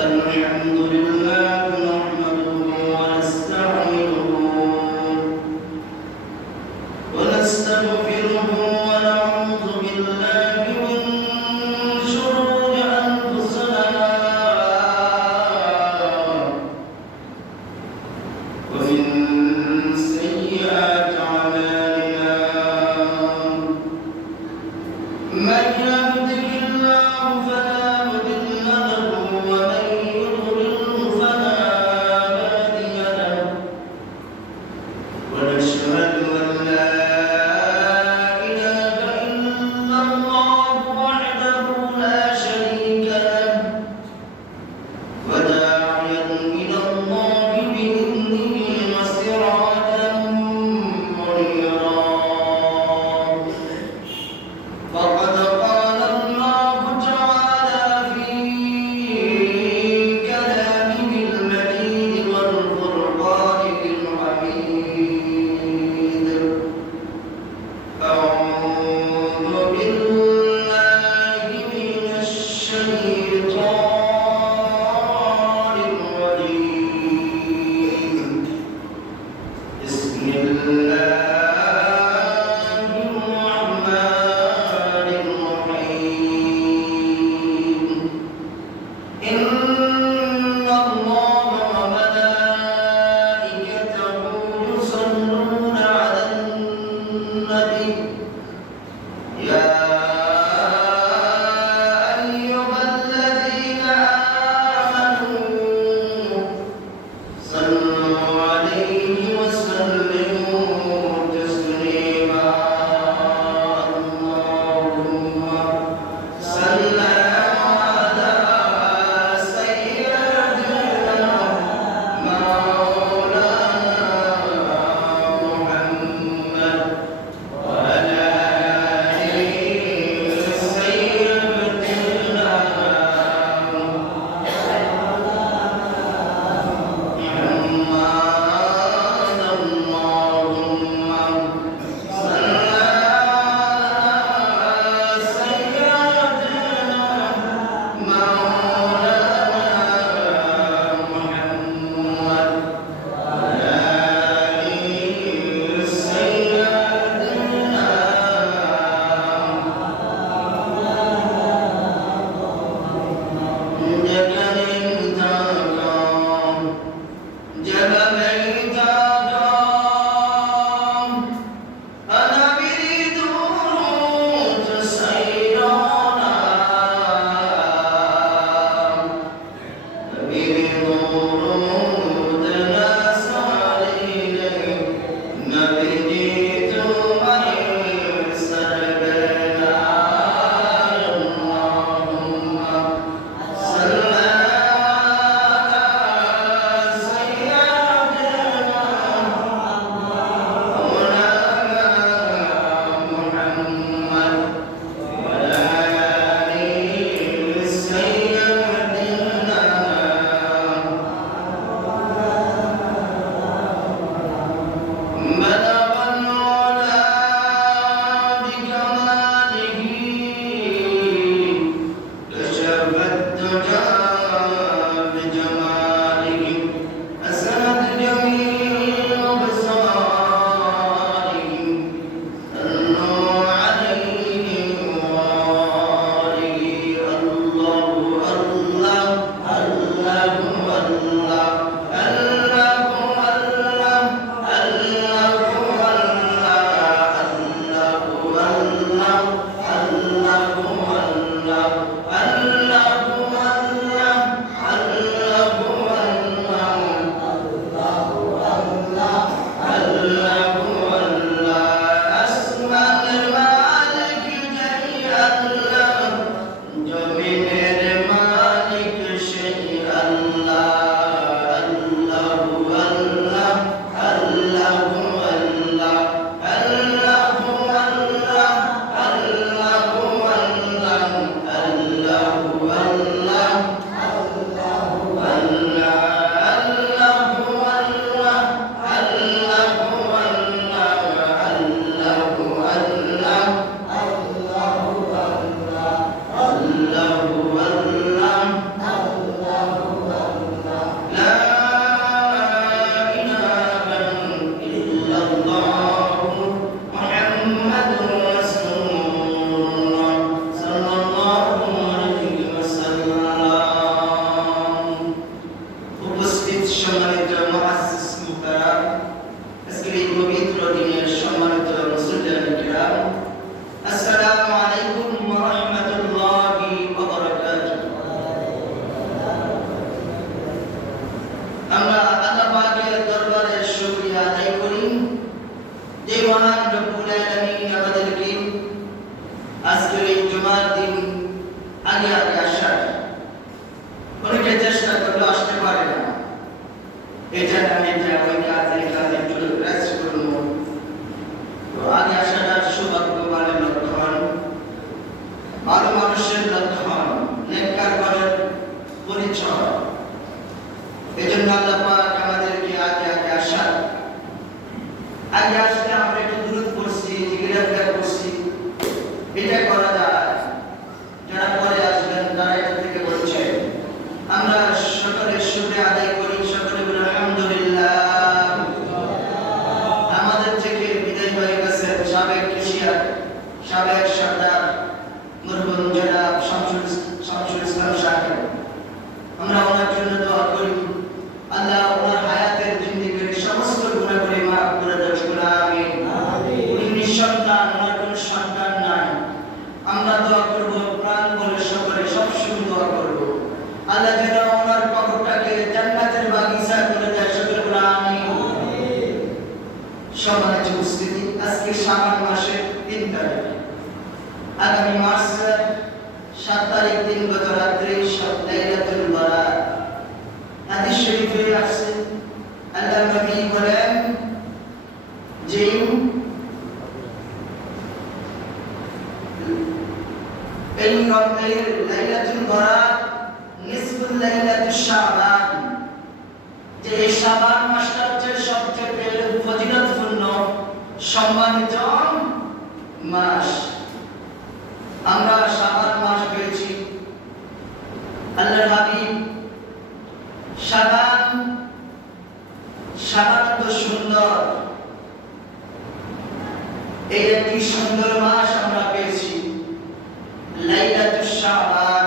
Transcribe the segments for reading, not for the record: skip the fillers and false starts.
الحمد لله نحمده ونستعينه ونستغفره ونعوذ بالله من شرور أنفسنا ومن سيئات أعمالنا من يهده الله فلا مضل له ومن يضلل فلا هادي له ونشهد أن لا إله إلا الله وحده لا شريك له وداعيا إلى الله بإذنه وسراجا منيرا فقد قال الله تعالى في كلامه المجيد والفرقان الحميد أعوذ بالله من الشيطان الرجيم بسم الله الرحمن الرحيم إن الله وملائكته يصلون على النبي يا أيها الذين آمنوا صلوا عليه وسلموا تسليما اللهم صل على سيدنا مولانا محمد وعلى آل سيدنا محمد اللهم صل على سيدنا مولانا محمد وعلى آل سيدنا পরিচয়। এজন্য আল্লাহ পাক আমাদেরকে আগে আসলে আমরা একটু দূরত পড়ছি, জিজ্ঞাসা করছি, এটা করা যায়। যারা পরে আসবেন তারা এটা থেকে বলছে। আমরা সকলে শুকরিয়া আদায় করি, সকলে বলি আলহামদুলিল্লাহ। আমাদের থেকে বিদায় হয়ে গেছেন সাবেক কেশিয়ার, সাবেক সরদার মরহুম জনাব শামসুল ইসলাম সাহেব। আমরা ওনার জন্য দোয়া করি, আল্লাহ ওনার হায়াতের জিন্দেগির সমস্ত গুনাহগুলি মাফ করে দেন। আমিন। উনি নিঃসন্তান, ওনার কোনো সন্তান নাই। আমরা দোয়া করব, প্রাণ বলে সকলে সবসময় দোয়া করব, আল্লাহ যেন ওনার কবরটাকে জান্নাতের বাগিচা করে দেয়। সকলে বলে আমিন। সম্মানিত উপস্থিতি, আজকে শাবান মাসের 3 তারিখ, আগামী মাসের 7 তারিখ দিন গত রাত্রে লাইলাতুল বারাত। হাদিস শরীফে আছে আল্লাহ নবী বলেন যে এই লাইলাতুল বারাত নিসফুল লাইলাতুশ শাবান, যে এই শাবান মাসটা হচ্ছে সবচেয়ে ফজিলতপূর্ণ সম্মানিত মাস। আমরা শাবান মাস পেয়েছি। আল্লাহর হাবিব শাবান তো সুন্দর, এই একটি সুন্দর মাস আমরা পেয়েছি, লাইলাতুশ শাবান।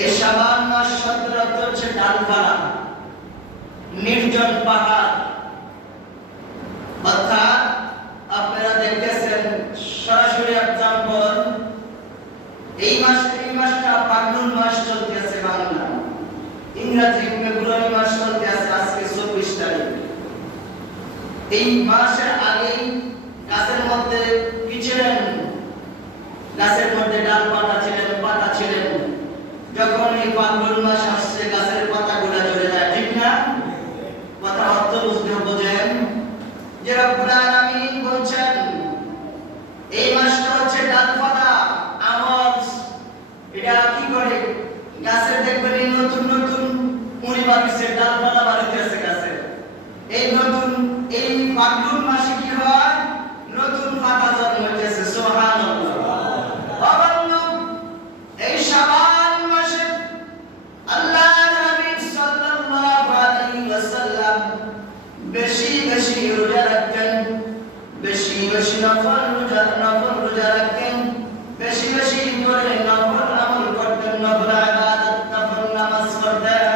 এই শাবান মাস শব্দের অর্থ হচ্ছে ডালপালা, নির্জন পাহাড়। অর্থাৎ আপনারা দেখতেছেন সরাসরি এক্সাম্পল, এই মাসটা ফাল্গুন মাস চলতেছে বাংলা, ইংরেজি ফেব্রুয়ারি মাস চলতে আছে, আজকে 24 তারিখ। এই মাসের আগেই গাছের মধ্যে কি ছিলেন? গাছের মধ্যে ডালপালা ছিলেন, পাতা ছিলেন। যখন এই ফাল্গুন মাস আসছে গাছের পাতাগুলো ঝরে যায়, ঠিক না? কথা অর্থ বুঝতে বোঝেন যে রব্বুল আলামিন বলছেন এই মাসটা হচ্ছে ডালপালা আমল। এটা কি করে? গাছের দেখবেন এই নতুন নতুন মুড়ি বাড়িছে, ডালপালা বাড়িতে আছে গাছের। এই নতুন এই ফাল্গুন মাসে কি হয়? নতুন পাতা জন্ম হইতেছে। সুবহানাল্লাহ। বাবাল্লাহ, এই শাবান মাসে আল্লাহর হাবিব সাল্লাল্লাহু আলাইহি ওয়াসাল্লাম বেশি বেশি রোজা রাখতেন, বেশি বেশি নফল রোজা রাখতেন, বেশি বেশি করে নফল আমল করতেন, নফল ইবাদত, নফল নামাজ পড়তেন।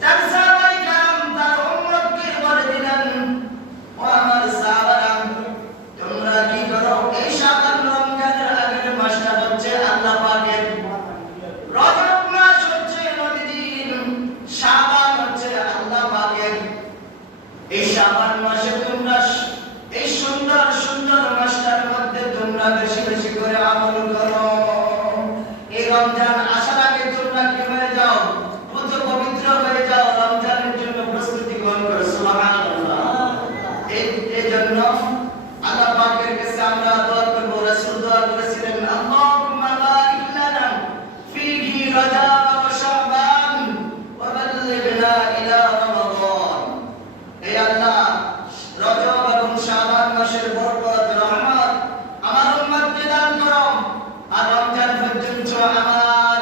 তার সাহাবায়ে কেরাম তার উম্মতকে বলে দিলেন, ও আমার সাহাবারা, তোমরা কি করো? এই শাবান রমজানের আগের মাসটা হচ্ছে আল্লাহ পাকের, রজব মাস হচ্ছে নবীজির, শাবান হচ্ছে আল্লাহ পাকের। এই শাবান মাসে তোমরা এই সুন্দর সুন্দর মাসটার মধ্যে তোমরা বেশি বেশি করে আমল করো। এই রমজান আসার আগে তোমরা কি হয়ে যাও? পবিত্র হয়ে যাও, রমজানের জন্য প্রস্তুতি গ্রহণ করো। সুবহানাল্লাহ। এই জন্য আল্লাহ পাকের কাছে আমরা দোয়া করব। রাসূল দোয়া করেছিলেন, আল্লাহুম্মা বারিক লানা ফীহি রাজাব ওয়া শাবান ওয়া বাল্লিগনা ইলা রমাদান। হে আল্লাহ, রজব এবং শাবান মাসের বরকত, রহমত আমার উম্মতকে দান করো, আর রমজান পর্যন্ত আমার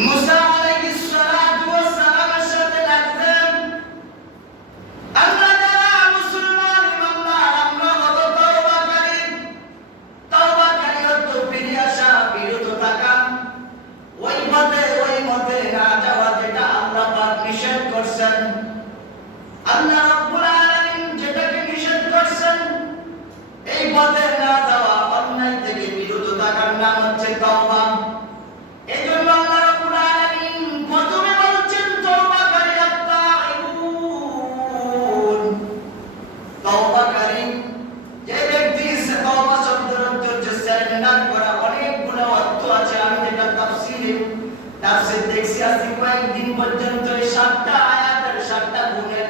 মুসা আলাইহিস সালাতু ওয়াস সালামের সাথে ডাকতেন, আমরা যারা মুসলমান ইমানদার আমরা হব তওবাকারী অর্থ ফিরে আসা, বিরত থাকা, ওই মতে না যাওয়া যেটা আল্লাহ পাক নিষেধ করছেন। আল্লাহ রাব্বুল আলামিন যেটাকে নিষেধ করছেন এই পথে না যাওয়া, অন্যায় থেকে বিরত থাকার নাম হচ্ছে তওবা। এজন্য আল্লাহ রাব্বুল আলামিন প্রথমে বলছেন তওবাকারী আত-তাইবুন। তওবাকারী যে ব্যক্তি তওবা শব্দের অর্থ হচ্ছে সারেন্ডার করা। অনেকগুলো অর্থ আছে, আমি যেটা তাফসীর দেখছি আজকে কয়েকদিন পর্যন্ত এই 7টা আয়াতের 7টা গুণের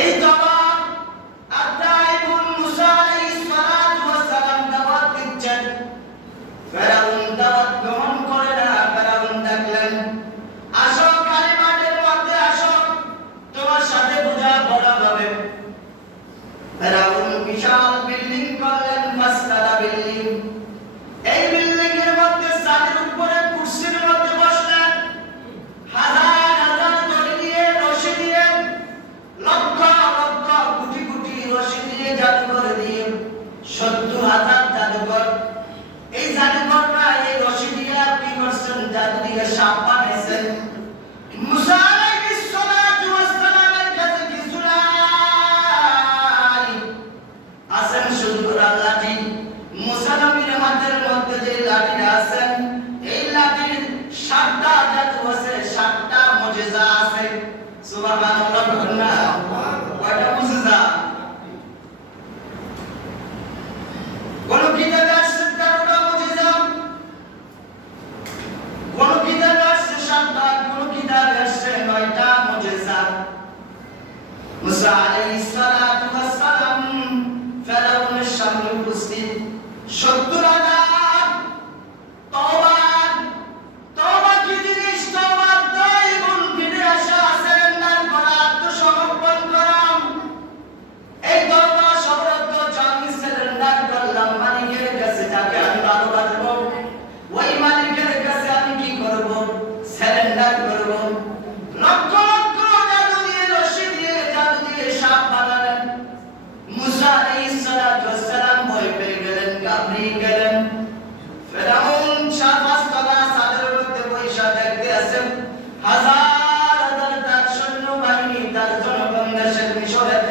এই তওবা আত-তাইবুন মুসা আলাইহিস সালাতু ওয়াস সালাম দাওয়াত দিচ্ছেন। ফেরাউন দাওয়াত গ্রহণ করে না। ফেরাউন ডাকলেন, আসো কালিমাটের মধ্যে আসো, তোমার সাথে বোঝাপড়া হবে। ফেরাউন বিশাল বিল্ডিং করলেন, 5তলা বিল্ডিং। এই বিল্ডিং এর মধ্যে ছাদের উপরে কুরসির মধ্যে বসলেন, হাজার হাজার দড়ি দিয়ে রশি দিয়ে, লক্ষ লক্ষ কোটি কোটি রশি দিয়ে, জাদুঘর দিয়ে 70,000 জাদুঘর। এই জাদুঘররা এই রশি দিয়ে কি করছেন? জাদু দিয়ে সাপ বানাইছেন। মুসা আলাইহিস সালাতু ওয়াস সালামের কাছে কিছু নাই, আছেন শুধু লাঠি। মুসা নবীর হাতের মধ্যে যে লাঠিটা আছেন এই লাঠির 7টা জাদু আছে, 7টা মুজিজা আছে। সুবহানাল্লাহ। কয়টা মুজিজা? কোন কিতাবে আসছে 13টা মুজিজা, কোন কিতাবে আসছে 7টা, কোন কিতাবে আসছে 9টা মুজিজা। মুসা আলাইহিস সালাতু ওয়াস সালাম ফেরাউনের সামনে উপস্থিত। 70,000 তওবা কি জিনিস? তওবা তাইবুন, ফিরে আসা, সারেন্ডার করা, আত্মসমর্পণ করা। এই তওবা শব্দ আমি সারেন্ডার করলাম মালিকের কাছে, যাকে আমি ভালোবাসবো ওই মালিকের কাছে আমি কি করব? সারেন্ডার করব। লক্ষ লক্ষ জাদু দিয়ে, রশি দিয়ে, জাদু দিয়ে সাপ বানালেন। মুসা আলাইহিস সালাতু ওয়াস সালাম ভয় পেয়ে গেলেন, ঘাবড়ে গেলেন। ফেরাউন 5তলা ছাদের মধ্যে বসে দেখতে আছেন হাজার হাজার তার সৈন্যবাহিনী, তার জনগণ দেশের মিশরের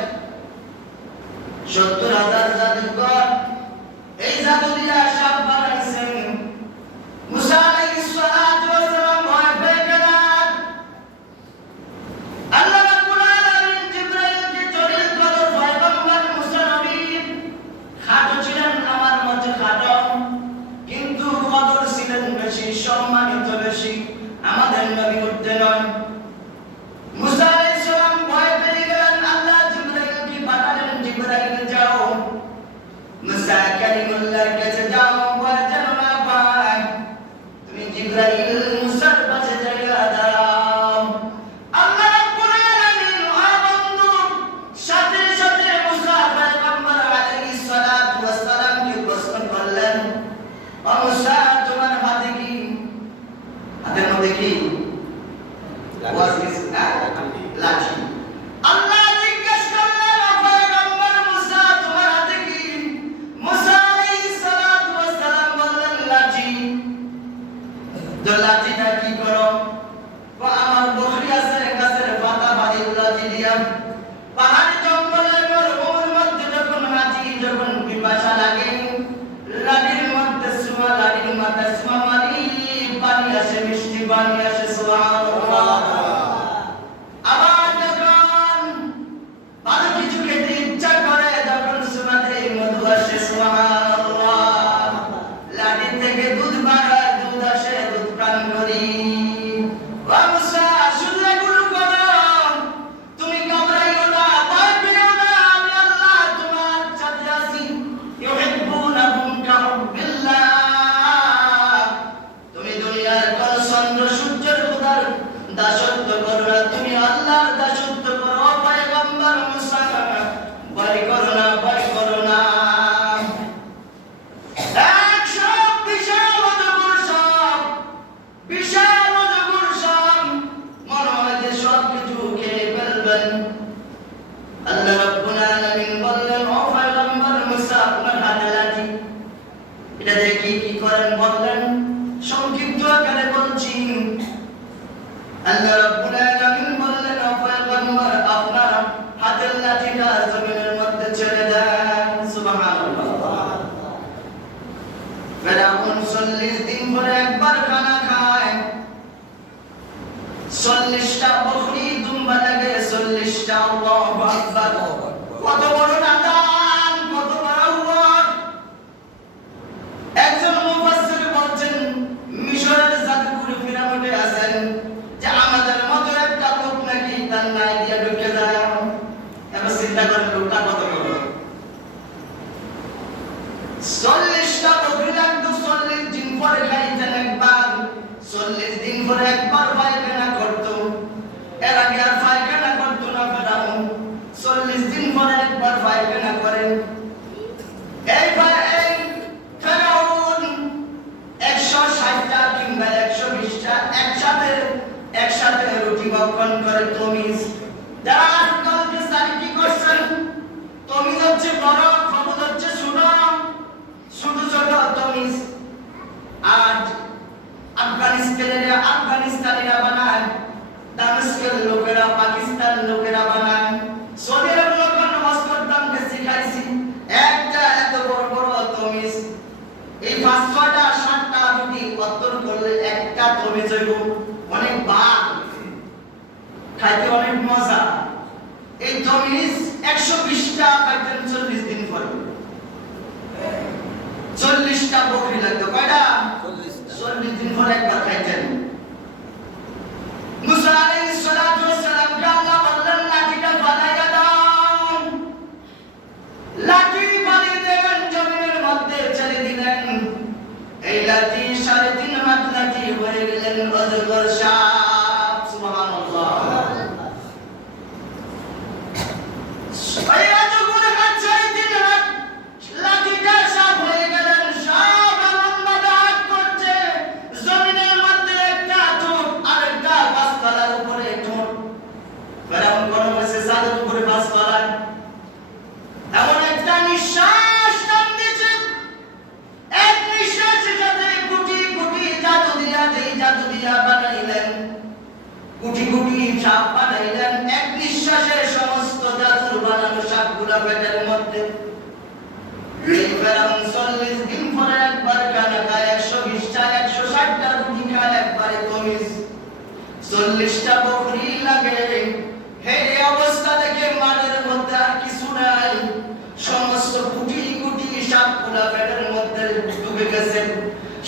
70,000 জাদুকর এই জাদু দিয়ে সাপ বানাইছেন। মুসা আলাইহিস সালাতু ওয়াস সালাম ভয় পেয়ে গেলেন। আল্লাহ রাব্বুল আলামিন জিবরাইলকে জলিল কদর পয়গম্বর মুসা নবী, খাটো ছিলেন আমার মতে খাটো, কিন্তু কদর ছিলেন বেশি, সম্মানিত বেশি, আমাদের নবী উঠতে নয়। মুসা আলাইহিস সালাম ভয় পেয়ে গেলেন। আল্লাহ জিবরাইলকে পাঠালেন, জিবরাইল যাও মুসা কালিমুল্লাহর কাছে যাও, ভয় যেন না পায়। তুমি জিবরাইল মুসার পাশে জায়গা দাও। আল্লাহ রাব্বুল আলামিন বন্ধু সাথে সাথে মুসা পয়গম্বর আলাইহিস সালাতু ওয়াস সালামকে প্রশ্ন করলেন, ও মুসা তোমার হাতে কি? হাতের মধ্যে কি? লাঠি। আল্লাহ জিজ্ঞেস করলেন, ও পয়গম্বর মুসা তোমার হাতে কি? মুসা আলাইহিস সালাতু ওয়াস সালাম বললেন লাঠি। তো লাঠিটা কি করো? আমার বকরি আছে গাছের পাতা বাঁধি লাঠি দিয়া, পাহাড়ি জঙ্গলের মরুভূমির মধ্যে যখন হাঁটি, যখন পিপাসা লাগে, লাঠির মধ্যে সুমা, লাঠির মাথায় সুমা মারি, পানি আসে, মিষ্টি পানি আসে। সুবহানাল্লাহ। আবার যখন ভালো কিছু খেতে ইচ্ছা করে, যখন সুমাতে মধু আসে। সুবহানাল্লাহ। লাঠি থেকে দুধ বাড়ায়, দুধ আসে, দুধ পান করি। ও মুসা শুধু এগুলো করো, তুমি ঘাবড়াইও না, ভয় পেও না, আমি আল্লাহ তোমার সাথে আছি। ইউহিব্বুনাহুম কাহুব্বিল্লাহ। তুমি দুনিয়ার কোন চন্দ্র সূর্যের খোদার দাসত্ব করো না, তুমি আল্লাহর দাসত্ব করো। পয়গম্বর মুসা ভয় করো না, ভয় করো না। এক সব বিশাল অজগর, সব বিশাল আল্লাহ রাব্বুল আলামিন বললেন ও পয়গম্বর আপনার হাতের লাঠিটা জমিনের মধ্যে ছেড়ে দেন সুবহানাল্লাহ ফেরাউন 40 দিন পরে একবার খানা খায় 40টা বকরি দুম্বা লাগে 40টা আল্লাহু আকবার কত বড় নাদান কত বড় ওয়াজ একজন মুফাসসির বলছেন মিশরের জাদুকর ফিরাউনে আছেন যে আমাদের মতো একটা লোক নাকি তার নাই দিয়ে ঢুকে যায় এবার চিন্তা করেন লোকটা কত বড় 40টা বকরি লাগতো 40 দিন পরে খাইতেন একবার 40 দিন পরে একবার পায়খানা করতো এর আগে আর পায়খানা করতো না ফেরাউন 40 দিন পরে একবার পায়খানা করেন এই ফেরাউন 160টা কিংবা 120টা একসাথে রুটি ভক্ষণ করে তমিজ যারা আজকালকে সারি কি করছেন তমিজ হচ্ছে বড় খবর হচ্ছে ছোট ছোট তমিজ আর আফগানিস্তানিরা বানায় দামেস্কের লোকেরা পাকিস্তান লোকেরা বানায় সৌদি আরব লোকেরা নামাজ পড়তামকে শিখাইছি একটা এত বড় বড় তমিজ এই 5-6টা 7টা রুটি কত্তর করলে একটা তমিজ হইব অনেক বাদ খাইতে অনেক মজা এই তমিজ 120টা খাইতেন 40 দিন পরে 40টা বকরি লাগতো কয়টা 40 দিন পরে একবার খাইতেন মুসা আলাইহিস সালাতু ওয়াস সালাম আল্লাহ বললেন লাঠিটা বানাইয়া দাও লাঠি বানিয়ে দেবেন জমিনের মধ্যে ছেড়ে দিলেন এই লাঠি 3.5 হাত লাঠি হয়ে গেলেন অজগর সাপ সুবহানাল্লাহ এই অজগর কাছে 3 হাত লাঠিটা সাপ হয়ে গেলেন সাপ আনন্দদায়ক করছে জমিনের মধ্যে একটা ঠোঁট আরেকটা গাছপালার উপরে ঠোঁট ফেরাউন কোন বসে সাদের উপরে গাছপালা এমন একটা নিঃশ্বাস টান দিয়েছে এক নিঃশ্বাসের সাথে কোটি কোটি জাদু দিয়া বানাইলেন কোটি কোটি সাপ বানাইলেন এক নিঃশ্বাসে সমস্ত জাদুর বানানো সাপগুলা পেটের মধ্যে ফেরাউন 40 দিন পরে একবার খানা খায় 120টা 160টা রুটি খায় একবারে তমিজ 40টা বকরি লাগে এই অবস্থা দেখে মাঠের মধ্যে আর কিছু নাই সমস্ত কোটি কোটি সাপগুলা পেটের মধ্যে ঢুকে গেছে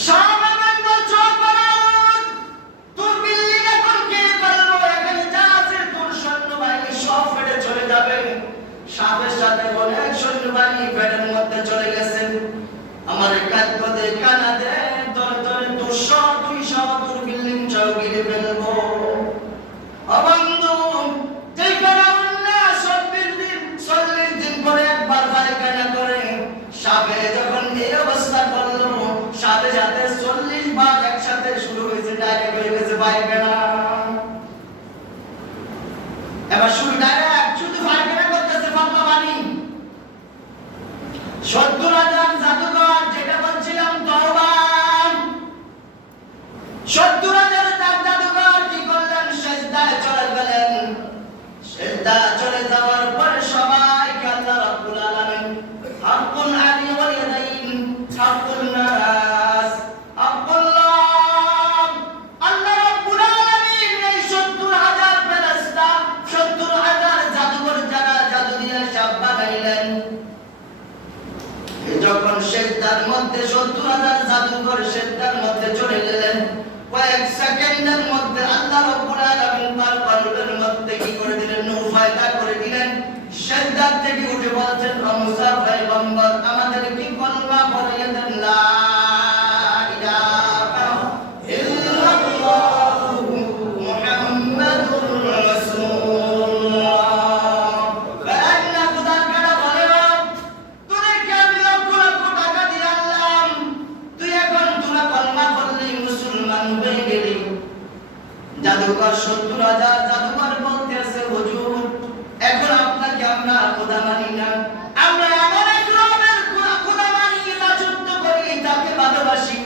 সাপ আমার বলছো ফেরাউন তোর বিল্ডিং এখন কে পারলো এখানে যা আছে তোর সৈন্যবাহিনী সব ফেটে চলে যাবে সাপের সাথে অনেক সৈন্যবাহিনী পেটের মধ্যে চলে গেছে আমার কাঁদবো দে কানা দে তোর 200 তোর বিল্ডিং সব গিলে ফেলবো অবন্ধু যে ফেরাউন না 40 দিন পরে একবার পায়খানা করে সাপে যখন এই অবস্থা করলো সাথে সাথে 40 বার একসাথে শুরু হয়েছে ডাইরেক্ট হয়ে গেছে পায়খানা এবার শুরু ডাইরেক্ট শুধু পায়খানা করতেছে পাতলা পানি 70,000 জাদুকর যেটা বলছিলাম তওবা 70,000 জাদুকর কি করলেন সিজদায় চলে গেলেন সিজদা চলে যাওয়ার পরে সবাইকে আল্লাহ রাব্বুল আলামিন হাক্কুন আলী ওয়াল ইয়াদাইন হাক্কুন নাস হাক্কুল্লাহ আল্লাহ রাব্বুল আলামিন এই 70,000 ফেরেশতা 70,000 জাদুকর যারা জাদু দিয়ে সাপ বানাইলেন যখন সিজদার মধ্যে 70,000 জাদুকর সিজদার মধ্যে চলে গেলেন কয়েক সেকেন্ডের মধ্যে আল্লাহ রাব্বুল আলামিন তার কলবের মধ্যে কি করে দিলেন নূফায়দা করে দিলেন সিজদার থেকে উঠে বলছেন ও মুসা পয়গম্বর আমাদের কি কলমা পড়িয়ে দেন লা ইলাহা ইল্লাল্লাহ মুহাম্মাদুর রাসূলুল্লাহ বান্না খোদা কাটা বলে তোদেরকে আমি লক্ষ লক্ষ টাকা দিলাম তুই এখন তোরা কলমা পড়লি মুসলমান হয়ে গেলি জাদুকর 70,000 জাদুকর বলতেছে হুজুর এখন আপনাকে আমরা খোদা মানি না আমরা এমন এক রবের খোদা মানি রাজত্ব করি তাকে ভালোবাসি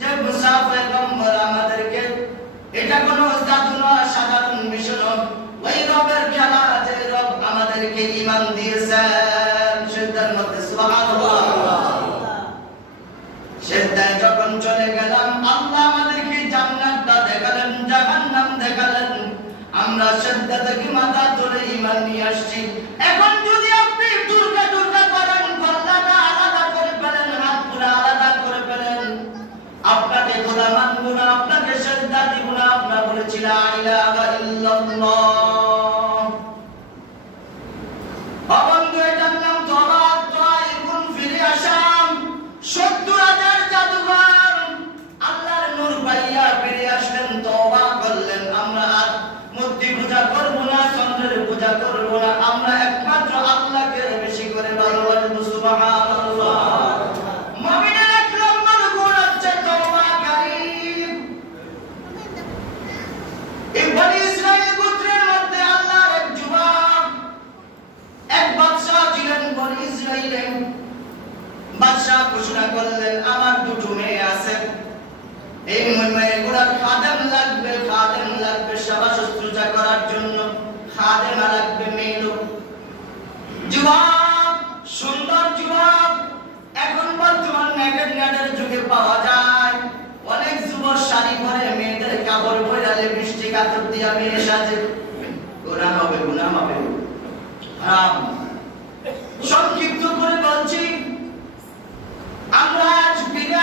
যে মুসা পয়গম্বর আমাদেরকে আমরা শ্রদ্ধা থেকে মাথা তুলে ঈমান নিয়ে আসছি। এখন যদি আপনি টুরকা টুরকা করেন, গলাটা আলাদা করে ফেলেন, হাতগুলো আলাদা করে ফেলেন, আপনাকে খোদা মানব না, আপনাকে শ্রদ্ধা দিব না। আপনারা বলেছি লা ইলাহা ইল্লাল্লাহ। অবন্ধু, এটার নাম তওবা। তাইবুন ফিরে আসাম। ৭০,০০০ জাদুঘর আল্লাহর নূর পাইয়া ফিরে আসলেন, তওবা করলেন। আমরা আর মূর্তি পূজা করব না, চন্দ্রের পূজা করব না, আমরা একমাত্র আল্লাহকে বেশি করে ভালোবাসবো। সুবহানাল্লাহ। মুমিনের এক নম্বর গুণ হচ্ছে তওবাকারী। এই বনি ইসরাইল গোত্রের মধ্যে আল্লাহর এক যুবক, এক বাদশা ছিলেন বনি ইসরাইলে। বাদশা ঘোষণা করলেন, আমার দুটো মেয়ে আছে, এই মেয়েগুলোর খাদেম লাগবে, খাদেম লাগবে সেবা শুশ্রূষা করার জন্য, খাদেমা লাগবে, মেয়ে লোক। যুবক, সুন্দর যুবক, এখন বর্তমান নেটের যুগে পাওয়া যায়। অনেক যুবক শাড়ি পরে, মেয়েদের কাপড় পরালে বৃষ্টি কাতর দিয়া মেয়ে সাজে। গুনাহ হবে, গুনাহ হবে, হারাম। সংক্ষিপ্ত করে বলছি, আমরা আজ ফিরে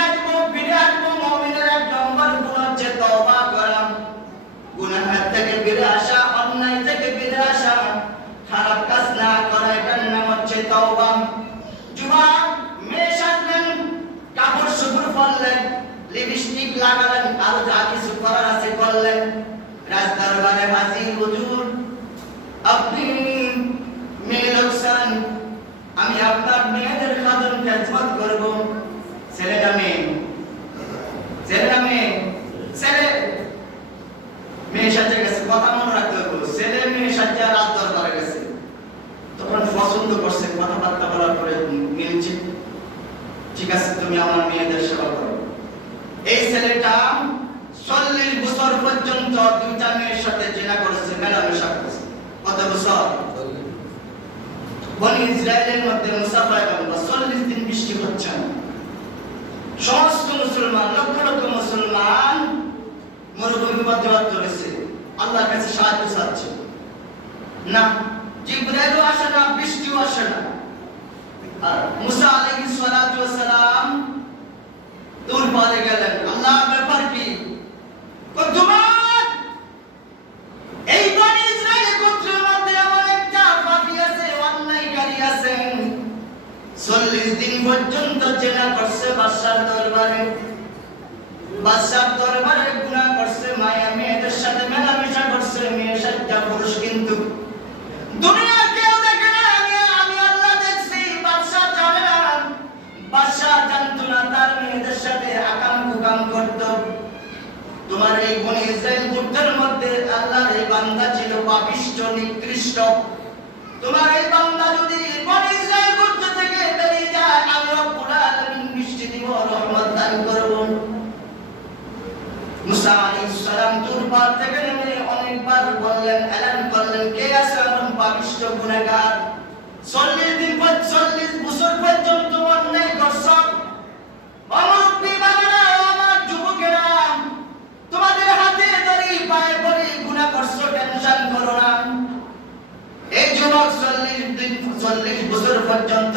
আসবো মুমিনের এক নম্বর গুণ হচ্ছে তওবা করা। গুনাহ থেকে ফিরে আসা, অন্যায় থেকে ফিরে আসা, খারাপ কাজ না করা, এটার নাম হচ্ছে তওবা। যুবক, মেয়ে সাজলেন, কাপড় চোপড় পরলেন, লিপস্টিক লাগালেন, আরো যা কিছু করার আছে করলেন। রাজ দরবারে হাজির, হুজুর আপনি মেয়ে লোকসান, আমি আপনার মেয়েদের খাদম খেদমত করব। ছেলেটা মেয়ে, ছেলেটা মেয়ে, ছেলে মেয়ে সাজে গেছে। কথা মনে রাখতে হবে, ছেলে মেয়ে সাজে রাত দরবারে গেছে। তখন পছন্দ করছে, কথাবার্তা বলার পরে মিলছে, ঠিক আছে তুমি আমার মেয়েদের সেবা করো। এই ছেলেটা ৪০ বছর পর্যন্ত দুইটা মেয়ের সাথে জিনা করেছে, মেলামেশা করেছে। কত বছর? বনি ইসরায়েলের মধ্যে মুসা পয়গম্বর ৪০ দিন বৃষ্টি হচ্ছে না। সমস্ত মুসলমান, লক্ষ লক্ষ মুসলমান মরুভূমির মধ্যে বাধ্য হয়েছে, আল্লাহর কাছে সাহায্য চাচ্ছে না। জিবরাইলও আসে না, বৃষ্টিও আসে না। আর মুসা আলাইহিস সালাতু ওয়াস সালাম তুর পারে গেলেন। আল্লাহর ব্যাপার কি? তোমার এই বনি ইসরায়েল গোত্রের মধ্যে এমন একটা পাপী আছে, অন্যায়কারী আছে, ৪০ দিন পর্যন্ত জেনা করছে বাদশার দরবারে। বাদশার দরবারে গুনাহ করছে, মায়া মেয়েদের সাথে মেলামেশা করছে, মেয়ে সাজ্জা পুরুষ, কিন্তু দুনিয়ার কেউ দেখে না, আমি আল্লাহ দেখছি। বাদশা জানে না, বাদশা জানতো না তার মেয়েদের সাথে আকাম কুকাম করত। তোমার এই বনি ইসরাইল গোত্রের মধ্যে আল্লাহর এই বান্দা ছিল পাপিষ্ঠ, নিকৃষ্ট। তোমার এই বান্দা যদি বনি ইসরাইল গোত্র থেকে বেরিয়ে যায়, আমি রব্বুল আলামিন বৃষ্টি দিব, রহমত দান করব। মুসা আলাইহিস সালাম তুর পাহাড় থেকে নেমে অনেকবার বললেন, এলান করলেন, কে আছে এমন পাপিষ্ঠ গুনাহগার ৪০ বছর পর্যন্ত অন্যায় করছ? অমুরব্বী বাবারা, আমার যুবকেরা, তোমাদের হাতে ধরে পায়ে পড়ে গুনাহ করছো, টেনশন করো না। এই যুবক ৪০ বছর পর্যন্ত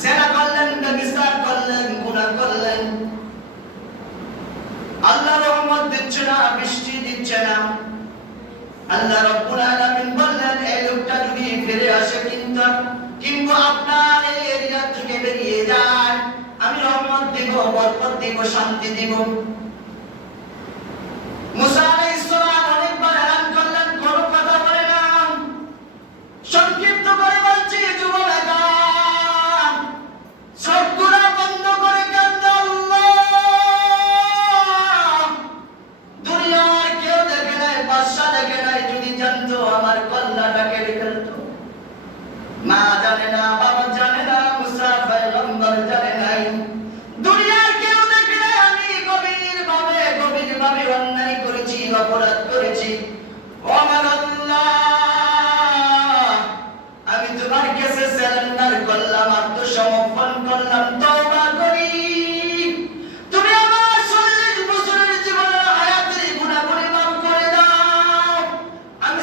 জিনা করলেন, ব্যভিচার করলেন, গুনাহ করলেন, আল্লাহ রহমত দিচ্ছে না, বৃষ্টি দিচ্ছে না। আল্লাহ রাব্বুল আলামিন বললেন, এই লোকটা যদি ফিরে আসে, কিন্তু আপনার এই এরিয়া থেকে বেরিয়ে যায়, আমি রহমত দিব, বরকত দিব, শান্তি দিব। মুসা আলাইহিস সালাম অনেকবার এলান করলেন, কোনো কথা বলে না। সংক্ষিপ্ত করে বলছি, যুবকেরা সবগুলা বন্ধ করে কাঁদো, আল্লাহ। দুনিয়ার কেউ দেখে নাই, বাদশা দেখে নাই, যদি জানতো আমার কল্লাটা কেড়ে ফেলতো। মা জানে না, বাবা জানে না, মুসা পয়গম্বর জানে নাই, দুনিয়ার কেউ দেখে নাই। আমি গভীরভাবে অন্যায় করেছি, অপরাধ করেছি। ও আমার আল্লাহ, আমি তোমার কাছে সারেন্ডার করলাম, আত্মসমর্পণ করলাম, তওবা করি। তুমি আমার ৪০ বছরের জীবনের হায়াতের গুনাহগুলি মাফ করে দাও। আমি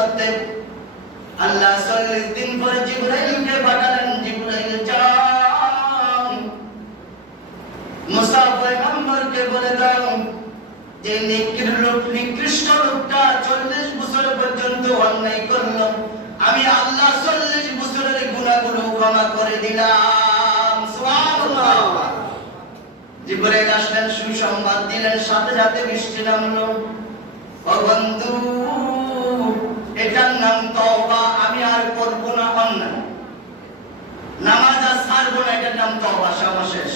মধ্যে আল্লাহ 40 দিন পরে জিবরাইলকে পাঠালেন। জিবরাইল যাও মুসা পয়গম্বরকে বলে দাও যে নিকৃষ্ট লোকটা 40 বছর পর্যন্ত অন্যায় করলো, আমি আল্লাহ 40 বছরের গুনাহগুলো ক্ষমা করে দিলাম। সুবহানাল্লাহ। জিবরাইল আসলেন, সুসংবাদ দিলেন, সাথে সাথে বৃষ্টি নামলো। ও বন্ধু, এটার নাম তওবা। আমি আর করব না অন্যায়, নামাজ আর ছাড়বো না, এটার নাম তওবা। সর্বশেষ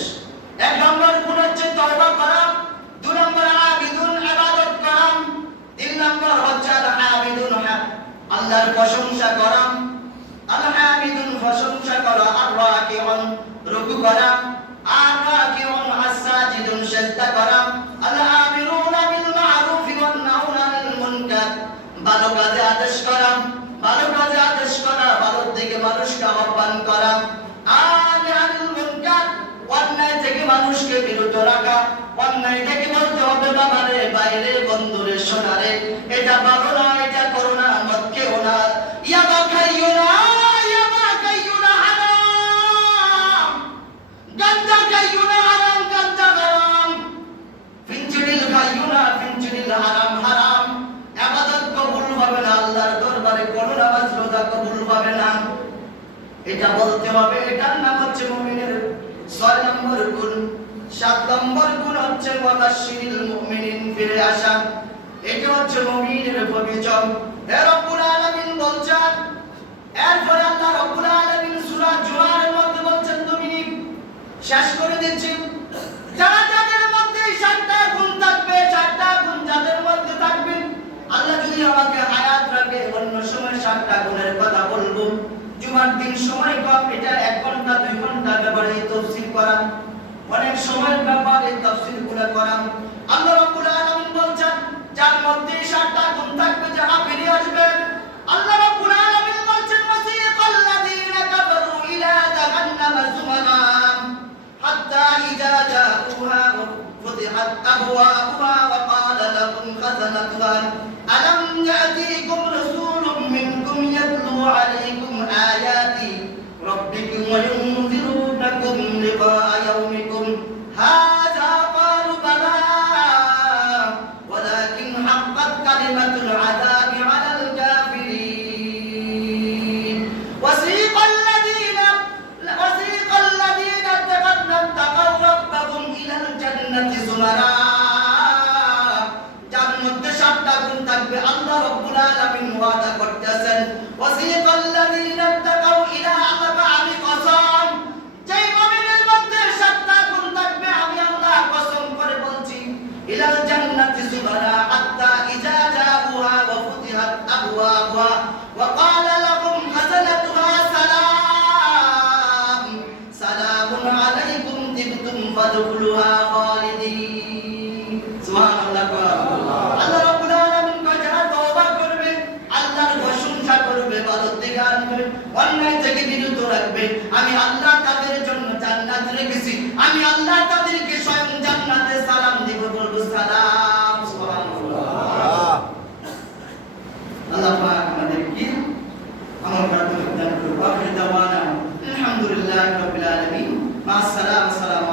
1 নম্বর গুণ হচ্ছে তওবা করা, 2 নম্বর আবিদুন ইবাদত করা, 3 নম্বর হচ্ছে আবিদুন আল্লাহর প্রশংসা করা, আল-হামিদুন প্রশংসা করা, আর-রাকিউন রুকু করা, আর-রাকিউন আস-সাজিদুন সিজদা করা, আল-আমিরুনা বিল মা'রুফি ওয়ান নাহুনা আনিল মুনকার ভালো কাজে আদেশ করা, ভালো কাজে আদেশ করা, ভালোর দিকে মানুষকে আহ্বান করা, আনিল মুনকার অন্যায় থেকে মানুষকে বিরত রাখা। অন্যায় থেকে বলতে হবে বাবারে, বাইরে, বন্ধুরে, সোনারে, এটা ভালো না, এটা করো না, মদ খেও না, ইয়াবা খাইও না, ইয়াবা খাইও না হারাম, গাঞ্জা খাইও না হারাম, গাঞ্জা হারাম, ফিনচিডিল খাইও না, ফিনচিডিল হারাম, হারাম। ইবাদত কবুল হবে না, আল্লাহর দরবারে কোন নামাজ রোজা কবুল হবে না। এটা বলতে হবে। এটার নাম হচ্ছে মুমিনের 6 নম্বর গুণ। 7 নম্বর গুণ হচ্ছে ওয়াবাশশিরিল মুমিনিন, ফিরে আসা। এটা হচ্ছে মুমিনের পরিচয়। হে রব্বুল আলামিন বলছেন, এরপরে আল্লাহ রব্বুল আলামিন সূরা জুমারের মধ্যে বলছেন, তুমি শেষ করে দিচ্ছি, যারা যাদের মধ্যে 7টা গুণ থাকবে, 7টা গুণ যাদের মধ্যে থাকবে, আল্লাহ যদি আমাকে হায়াত রাখে অন্য সময় 7টা গুণের কথা বলবো। জুমার দিন সময় কম, এটা 1 ঘন্টা 2 ঘন্টা ব্যাপারে তাফসীর করা, অনেক সময়ের ব্যাপারে তাফসীর গুলো করা। আল্লাহ রাব্বুল আলামিন বলছেন, যার মধ্যে 7টা গুণ থাকবে, যারা ফিরে আসবে, আল্লাহ রাব্বুল আলামিন বলছেন, ওয়াসিকাল্লাযীনা কাফারু ইলা জাহান্নামা যুমারা হাত্তা ইযা জাউহা ফুতিহাত আবওয়াবুহা ওয়া ক্বালা লাহুম খাযানাতুহা আলাম ইয়াতিকুম রাসূলুম মিনকুম ইয়াতলু আলাইকুম আয়াতি রাব্বিকুম ওয়া ইউনযিরুনাকুম লিকাআ ইয়াউমিকুম হাযা ক্বালু বালা ওয়ালাকিন হাক্কাত কালিমাতুল আযাবি আলাল কাফিরিন। ওয়াসিকাল্লাযীনা তাকাউ রাব্বাহুম ইলাল জান্নাতি যুমারা। যার মধ্যে 7টা গুণ থাকবে, আল্লাহ রাব্বুল আলামিন ওয়াদা করতেছেন, ওয়াসিকাল্লাযীনা তাকাউ ইলা আযাবা, আমি কসম, যেই মুমিনের মধ্যে 7টা গুণ থাকবে, আমি আল্লাহ কসম করে বলছি, ইলাল জান্নাতি যুমারা হাত্তা ইযা জাউহা ওয়া ফুতিহাত আবওয়াবুহা ওয়া ক্বালা লাহুম খাযানাতুহা সালাম সালামুন আলাইকুম তিবতুম ফাদখুলুহা খালিদিন। সুবহানাল্লাহ। আল্লাহ রাব্বুল আলামিন কয়, যারা তওবা করবে, আল্লাহর প্রশংসা করবে, ভালোর দিকে আনবে, অন্যায় থেকে বিরত রাখবে, আমি আল্লাহ তাদের জন্য জান্নাত রেখেছি। আমি আল্লাহ তাদেরকে স্বয়ং জান্নাতে সালাম দিব, বলবো সালাম। সুবহানাল্লাহ। আল্লাহ পাক আমাদেরকে আমল করার তৌফিক দান করুন। ওয়া আখিরু দাওয়ানা আলহামদুলিল্লাহি রাব্বিল আলামিন। মা আসসালাম। আসসালামু